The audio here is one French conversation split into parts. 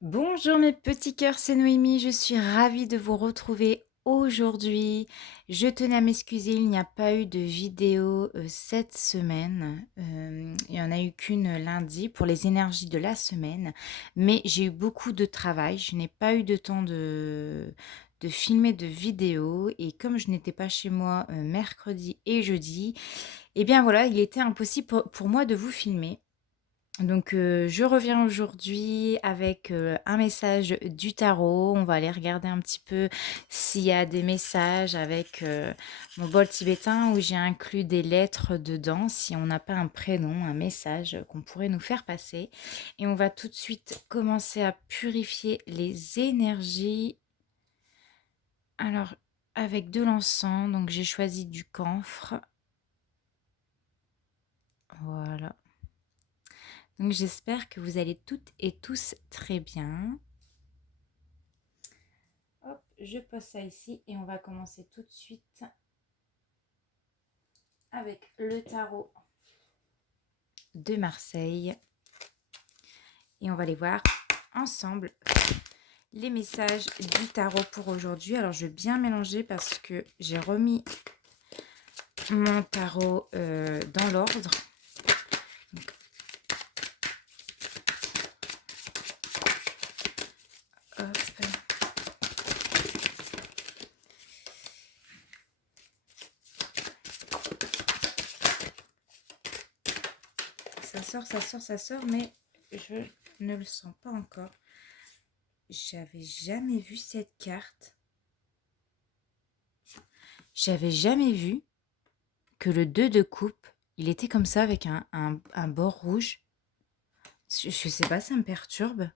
Bonjour mes petits cœurs, c'est Noémie, je suis ravie de vous retrouver aujourd'hui. Je tenais à m'excuser, il n'y a pas eu de vidéo cette semaine. Il n'y en a eu qu'une lundi pour les énergies de la semaine. Mais j'ai eu beaucoup de travail, je n'ai pas eu de temps de filmer de vidéo. Et comme je n'étais pas chez moi mercredi et jeudi, eh bien voilà, il était impossible pour moi de vous filmer. Donc, je reviens aujourd'hui avec, un message du tarot. On va aller regarder un petit peu s'il y a des messages avec, mon bol tibétain où j'ai inclus des lettres dedans, si on n'a pas un prénom, un message qu'on pourrait nous faire passer. Et on va tout de suite commencer à purifier les énergies. Alors, avec de l'encens, donc j'ai choisi du camphre. Voilà. Donc j'espère que vous allez toutes et tous très bien. Hop, je pose ça ici et on va commencer tout de suite avec le tarot de Marseille. Et on va aller voir ensemble les messages du tarot pour aujourd'hui. Alors je vais bien mélanger parce que j'ai remis mon tarot dans l'ordre. Hop. Ça sort, mais je ne le sens pas encore. J'avais jamais vu cette carte. J'avais jamais vu que le 2 de coupe, il était comme ça avec un bord rouge. Je sais pas, ça me perturbe.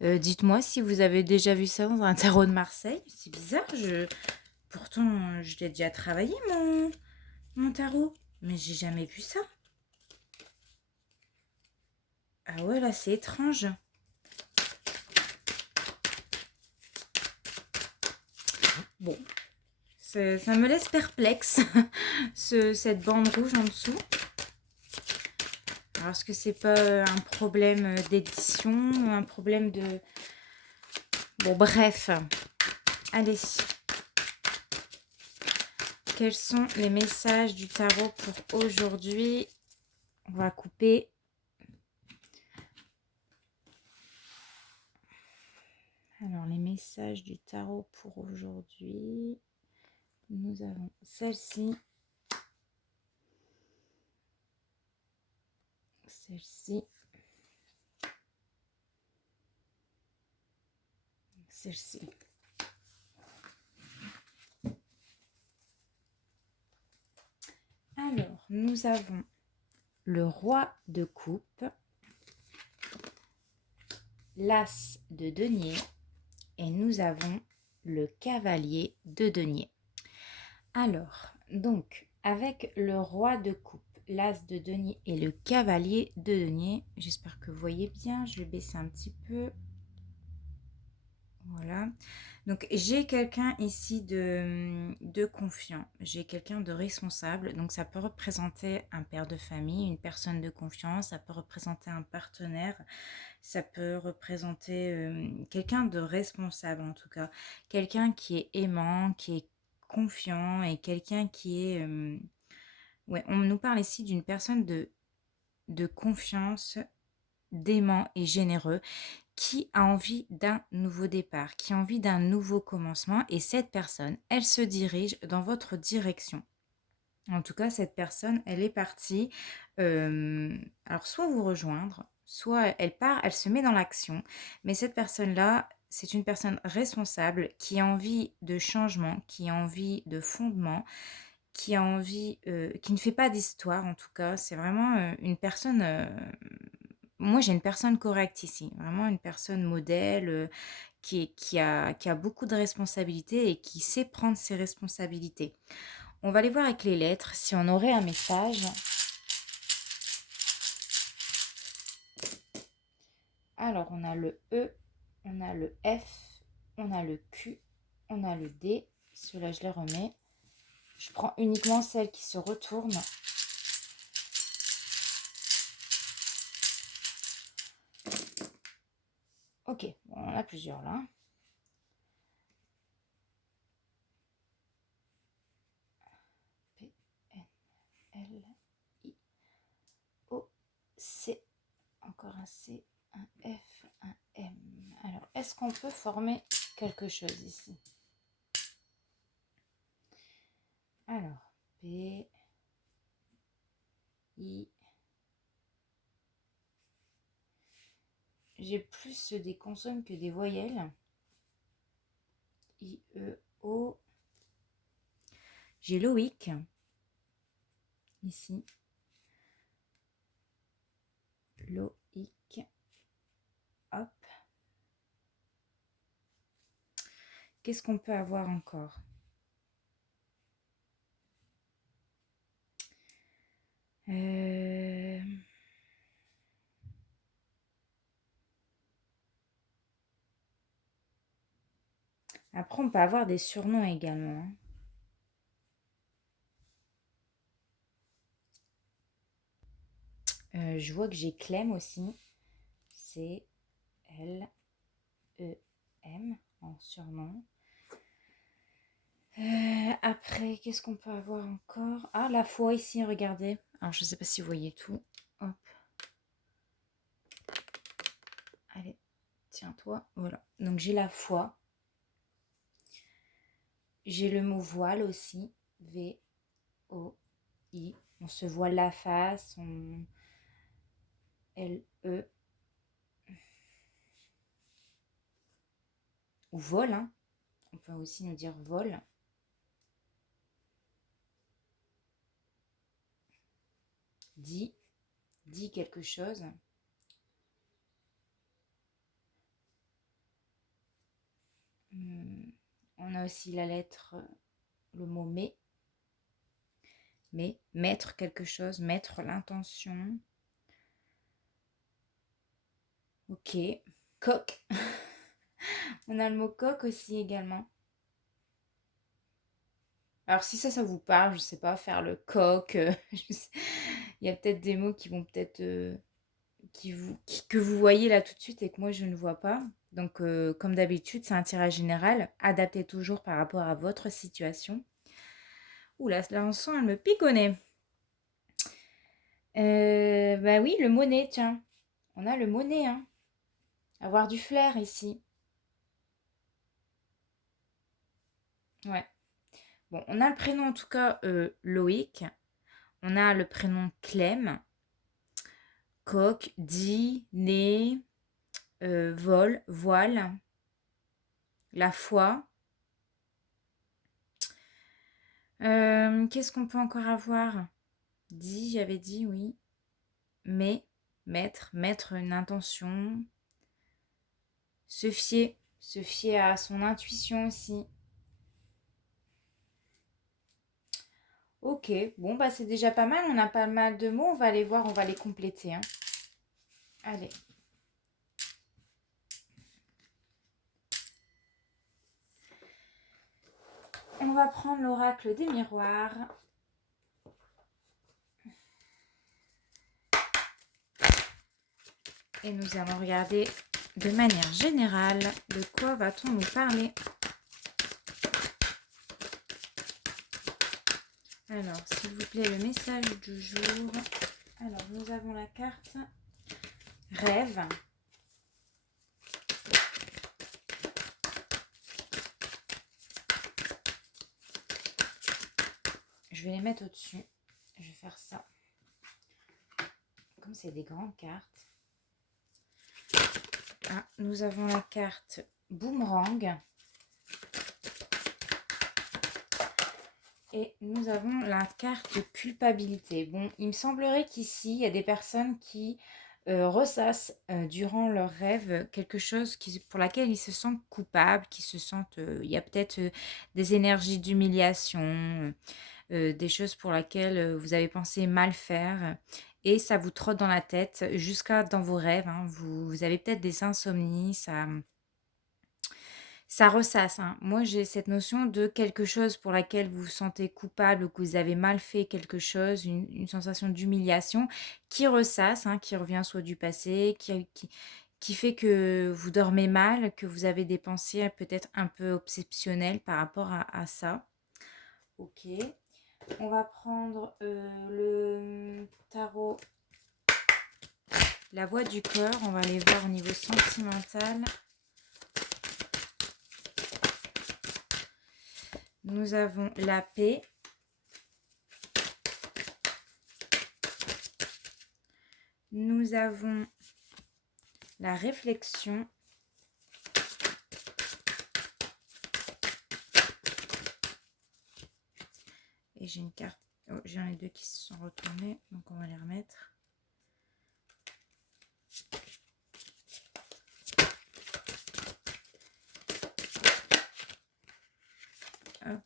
Dites-moi si vous avez déjà vu ça dans un tarot de Marseille. C'est bizarre, pourtant je l'ai déjà travaillé mon tarot, mais j'ai jamais vu ça. Ah ouais, là c'est étrange. Bon, ça me laisse perplexe, cette bande rouge en dessous. Alors, est-ce que c'est pas un problème d'édition, un problème de... Bon, bref. Allez. Quels sont les messages du tarot pour aujourd'hui? On va couper. Alors, les messages du tarot pour aujourd'hui. Nous avons celle-ci. Celle-ci. Celle-ci. Alors, nous avons le roi de coupe, l'as de denier et nous avons le cavalier de denier. Alors, donc, avec le roi de coupe, l'as de denier et le cavalier de denier, j'espère que vous voyez bien, je vais baisser un petit peu. Voilà. Donc, j'ai quelqu'un ici de confiant. J'ai quelqu'un de responsable. Donc, ça peut représenter un père de famille, une personne de confiance. Ça peut représenter un partenaire. Ça peut représenter quelqu'un de responsable, en tout cas. Quelqu'un qui est aimant, qui est confiant et quelqu'un qui est... ouais, on nous parle ici d'une personne de confiance, d'aimant et généreux qui a envie d'un nouveau départ, qui a envie d'un nouveau commencement. Et cette personne, elle se dirige dans votre direction. En tout cas, cette personne, elle est partie, alors soit vous rejoindre, soit elle part, elle se met dans l'action. Mais cette personne-là, c'est une personne responsable qui a envie de changement, qui a envie de fondement, qui a envie, qui ne fait pas d'histoire en tout cas. C'est vraiment une personne... moi, j'ai une personne correcte ici, vraiment une personne modèle qui a beaucoup de responsabilités et qui sait prendre ses responsabilités. On va aller voir avec les lettres si on aurait un message. Alors, on a le E, on a le F, on a le Q, on a le D. Ceux-là, je les remets. Je prends uniquement celles qui se retournent. Ok, bon, on en a plusieurs là. P, N, L, I, O, C. Encore un C, un F, un M. Alors, est-ce qu'on peut former quelque chose ici? Alors, P, I. J'ai plus des consonnes que des voyelles. I, E, O. J'ai Loïc, ici. Loïc. Hop. Qu'est-ce qu'on peut avoir encore? Après, on peut avoir des surnoms également. Je vois que j'ai Clem aussi. C, L, E, M en surnom. Après, qu'est-ce qu'on peut avoir encore? Ah, la foi ici, regardez. Alors, je ne sais pas si vous voyez tout. Hop. Allez, tiens-toi. Voilà. Donc, j'ai la foi. J'ai le mot voile aussi. V, O, I. On se voile la face. L, E. Ou vol, hein. On peut aussi nous dire vol. Dit quelque chose. On a aussi la lettre, le mot mais. Mais, mettre quelque chose, mettre l'intention. Ok. Coq. On a le mot coq aussi également. Alors si ça vous parle, je sais pas, faire le coq. Il y a peut-être des mots qui vont peut-être que vous voyez là tout de suite et que moi je ne vois pas. Donc comme d'habitude, c'est un tirage général, adapté toujours par rapport à votre situation. Ouh là, on sent, elle me pique au nez. Bah oui, le monnaie, tiens. On a le monnaie, hein. Avoir du flair ici. Ouais. Bon, on a le prénom en tout cas Loïc. On a le prénom Clem. Coq, dit, né, vol, voile. La foi. Qu'est-ce qu'on peut encore avoir? Dit, j'avais dit, oui. Mais, mettre une intention. Se fier à son intuition aussi. Ok, bon bah c'est déjà pas mal, on a pas mal de mots, on va aller voir, on va les compléter, hein. Allez. On va prendre l'oracle des miroirs. Et nous allons regarder de manière générale de quoi va-t-on nous parler. Alors, s'il vous plaît, le message du jour. Alors, nous avons la carte rêve. Je vais les mettre au-dessus. Je vais faire ça. Comme c'est des grandes cartes. Ah, nous avons la carte boomerang. Et nous avons la carte culpabilité. Bon, il me semblerait qu'ici, il y a des personnes qui ressassent durant leur rêve quelque chose pour laquelle ils se sentent coupables, qui se sentent... il y a peut-être des énergies d'humiliation, des choses pour lesquelles vous avez pensé mal faire. Et ça vous trotte dans la tête jusqu'à dans vos rêves, hein. Vous avez peut-être des insomnies, ça ressasse, hein. Moi, j'ai cette notion de quelque chose pour laquelle vous vous sentez coupable ou que vous avez mal fait quelque chose, une sensation d'humiliation qui ressasse, hein, qui revient soit du passé, qui fait que vous dormez mal, que vous avez des pensées peut-être un peu obsessionnelles par rapport à ça. Ok. On va prendre le tarot, la voix du cœur. On va aller voir au niveau sentimental. Nous avons la paix. Nous avons la réflexion. Et j'ai une carte. Oh, j'en ai deux qui se sont retournés, donc on va les remettre. Hop.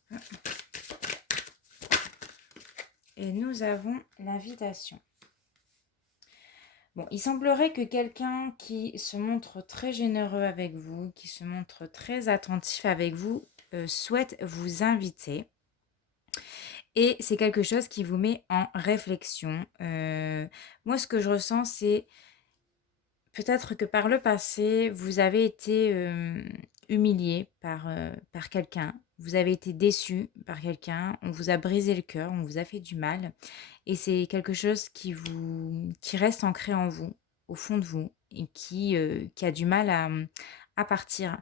Et nous avons l'invitation. Bon, il semblerait que quelqu'un qui se montre très généreux avec vous, qui se montre très attentif avec vous, souhaite vous inviter. Et c'est quelque chose qui vous met en réflexion. Moi, ce que je ressens, c'est peut-être que par le passé, vous avez été humilié par quelqu'un. Vous avez été déçu par quelqu'un. On vous a brisé le cœur, on vous a fait du mal. Et c'est quelque chose qui reste ancré en vous, au fond de vous, et qui a du mal à partir.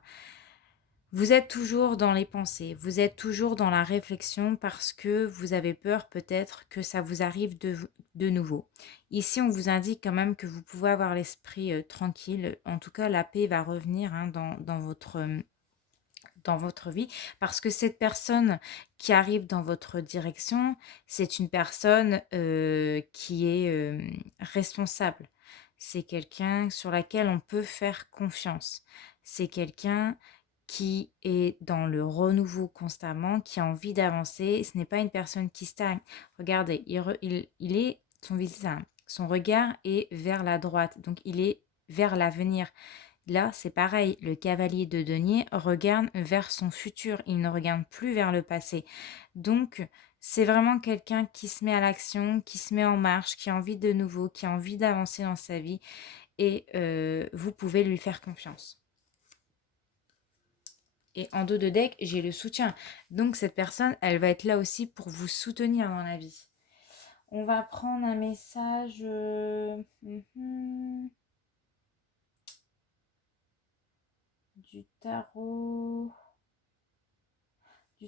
Vous êtes toujours dans les pensées, vous êtes toujours dans la réflexion parce que vous avez peur peut-être que ça vous arrive de nouveau. Ici, on vous indique quand même que vous pouvez avoir l'esprit tranquille. En tout cas, la paix va revenir dans votre vie, parce que cette personne qui arrive dans votre direction, c'est une personne qui est responsable. C'est quelqu'un sur laquelle on peut faire confiance. C'est quelqu'un qui est dans le renouveau constamment, qui a envie d'avancer. Ce n'est pas une personne qui stagne. Regardez, il est son regard est vers la droite, donc il est vers l'avenir. Là, c'est pareil, le cavalier de denier regarde vers son futur, il ne regarde plus vers le passé. Donc, c'est vraiment quelqu'un qui se met à l'action, qui se met en marche, qui a envie de nouveau, qui a envie d'avancer dans sa vie, et vous pouvez lui faire confiance. Et en dos de deck, j'ai le soutien. Donc, cette personne, elle va être là aussi pour vous soutenir dans la vie. On va prendre un message... du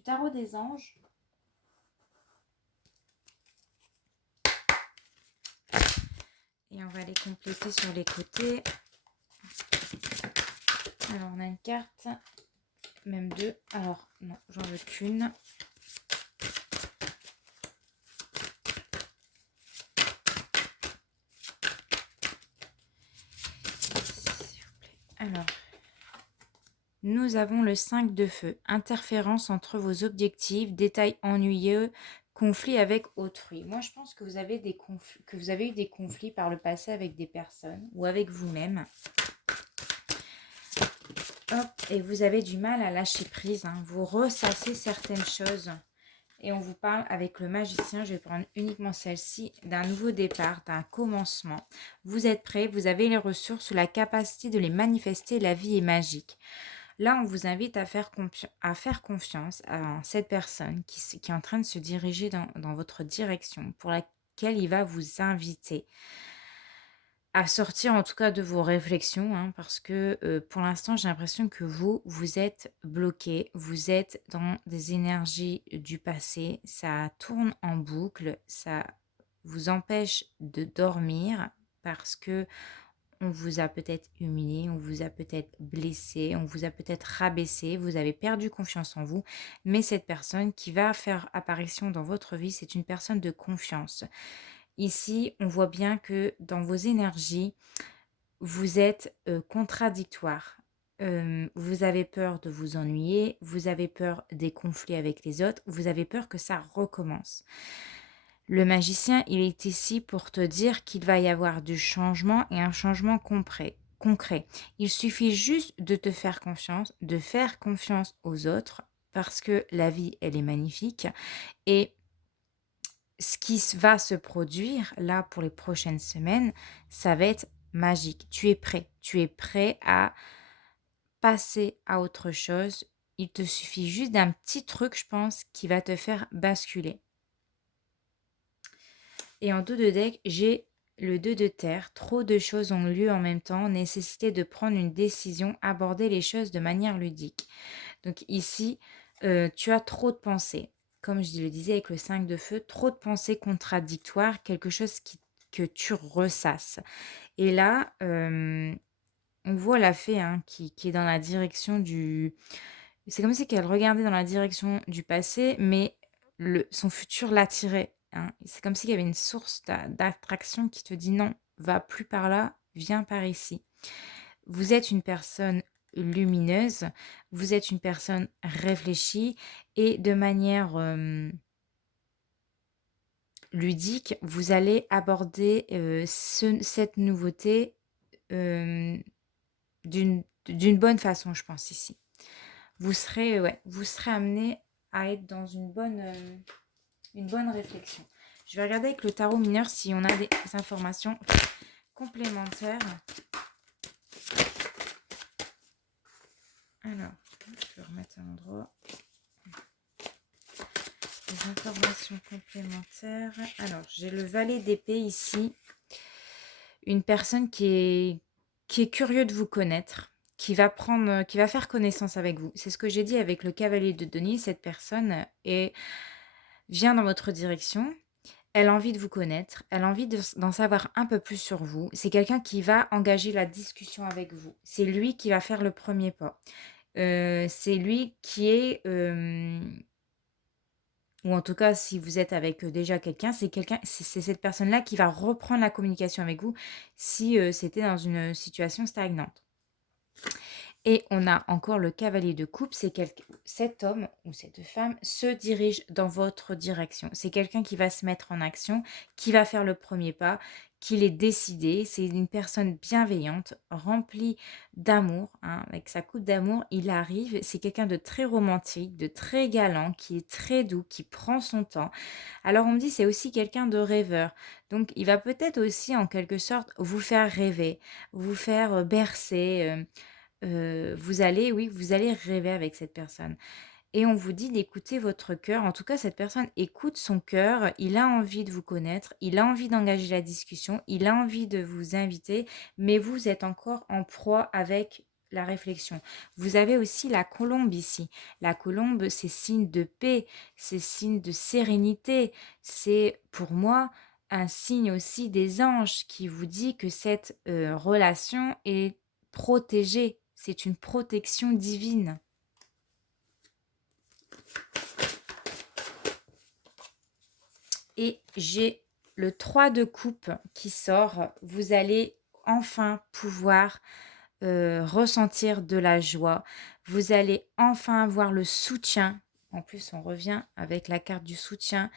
tarot des anges. Et on va les compléter sur les côtés. Alors, on a une carte, même deux. Alors, non, j'en veux qu'une. Alors, nous avons le 5 de feu. Interférence entre vos objectifs, détails ennuyeux, conflit avec autrui. Moi, je pense que vous avez eu des conflits par le passé avec des personnes ou avec vous-même. Hop, et vous avez du mal à lâcher prise. Vous ressassez certaines choses. Et on vous parle avec le magicien, je vais prendre uniquement celle-ci, d'un nouveau départ, d'un commencement. Vous êtes prêts, vous avez les ressources, la capacité de les manifester, la vie est magique. Là, on vous invite à faire confiance à cette personne qui est en train de se diriger dans votre direction, pour laquelle il va vous inviter à sortir en tout cas de vos réflexions, parce que pour l'instant, j'ai l'impression que vous êtes bloqué, vous êtes dans des énergies du passé, ça tourne en boucle, ça vous empêche de dormir parce que on vous a peut-être humilié, on vous a peut-être blessé, on vous a peut-être rabaissé, vous avez perdu confiance en vous, mais cette personne qui va faire apparition dans votre vie, c'est une personne de confiance. Ici, on voit bien que dans vos énergies, vous êtes contradictoire. Vous avez peur de vous ennuyer, vous avez peur des conflits avec les autres, vous avez peur que ça recommence. Le magicien, il est ici pour te dire qu'il va y avoir du changement et un changement concret. Il suffit juste de te faire confiance, de faire confiance aux autres, parce que la vie, elle est magnifique. Et ce qui va se produire là pour les prochaines semaines, ça va être magique. Tu es prêt. Tu es prêt à passer à autre chose. Il te suffit juste d'un petit truc, je pense, qui va te faire basculer. Et en dos de deck, j'ai le 2 de terre. Trop de choses ont lieu en même temps. Nécessité de prendre une décision. Aborder les choses de manière ludique. Donc ici, tu as trop de pensées. Comme je le disais avec le 5 de feu, trop de pensées contradictoires. Quelque chose que tu ressasses. Et là, on voit la fée qui est dans la direction du... C'est comme si qu'elle regardait dans la direction du passé, mais son futur l'attirait. C'est comme s'il y avait une source d'attraction qui te dit non, va plus par là, viens par ici. Vous êtes une personne lumineuse, vous êtes une personne réfléchie et de manière ludique, vous allez aborder cette nouveauté euh, d'une bonne façon, je pense, ici. Vous serez amené à être dans une bonne réflexion. Je vais regarder avec le tarot mineur si on a des informations complémentaires. Alors, je vais remettre à l'endroit. Les informations complémentaires. Alors, j'ai le valet d'épée ici. Une personne qui est curieux de vous connaître, qui va faire connaissance avec vous. C'est ce que j'ai dit avec le cavalier de denier. Cette personne vient dans votre direction. Elle a envie de vous connaître. Elle a envie d'en savoir un peu plus sur vous. C'est quelqu'un qui va engager la discussion avec vous. C'est lui qui va faire le premier pas. C'est lui qui est... ou en tout cas, si vous êtes avec déjà quelqu'un, c'est cette personne-là qui va reprendre la communication avec vous si c'était dans une situation stagnante. Et on a encore le cavalier de coupe, cet homme ou cette femme se dirige dans votre direction. C'est quelqu'un qui va se mettre en action, qui va faire le premier pas, qui est décidé. C'est une personne bienveillante, remplie d'amour, avec sa coupe d'amour. Il arrive, c'est quelqu'un de très romantique, de très galant, qui est très doux, qui prend son temps. Alors on me dit c'est aussi quelqu'un de rêveur. Donc il va peut-être aussi en quelque sorte vous faire rêver, vous faire bercer. Vous allez rêver avec cette personne et on vous dit d'écouter votre cœur. En tout cas, cette personne écoute son cœur, il a envie de vous connaître, il a envie d'engager la discussion, il a envie de vous inviter, mais vous êtes encore en proie avec la réflexion. Vous avez aussi la colombe ici. La colombe, c'est signe de paix, c'est signe de sérénité. C'est pour moi un signe aussi des anges qui vous dit que cette relation est protégée. C'est une protection divine. Et j'ai le 3 de coupe qui sort. Vous allez enfin pouvoir ressentir de la joie. Vous allez enfin avoir le soutien. En plus, on revient avec la carte du soutien.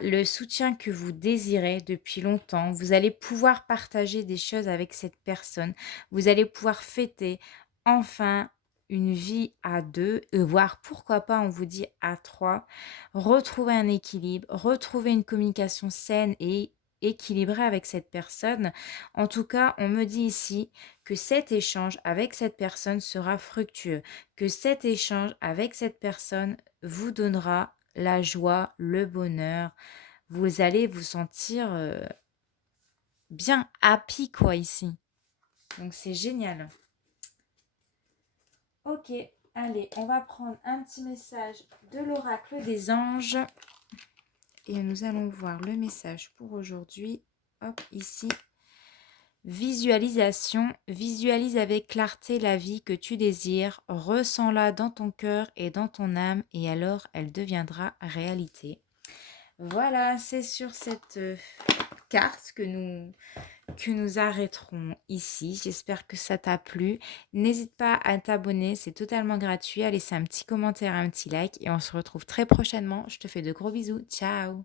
Le soutien que vous désirez depuis longtemps. Vous allez pouvoir partager des choses avec cette personne. Vous allez pouvoir fêter enfin une vie à deux, voire pourquoi pas, on vous dit à trois. Retrouver un équilibre, retrouver une communication saine et équilibrée avec cette personne. En tout cas, on me dit ici que cet échange avec cette personne sera fructueux, que cet échange avec cette personne vous donnera la joie, le bonheur. Vous allez vous sentir bien happy quoi ici. Donc c'est génial. Ok, allez, on va prendre un petit message de l'oracle des anges. Et nous allons voir le message pour aujourd'hui. Hop, ici. Visualisation. Visualise avec clarté la vie que tu désires. Ressens-la dans ton cœur et dans ton âme et alors elle deviendra réalité. Voilà, c'est sur cette carte que nous arrêterons ici. J'espère que ça t'a plu. N'hésite pas à t'abonner, c'est totalement gratuit. À laisser un petit commentaire, un petit like et on se retrouve très prochainement. Je te fais de gros bisous. Ciao!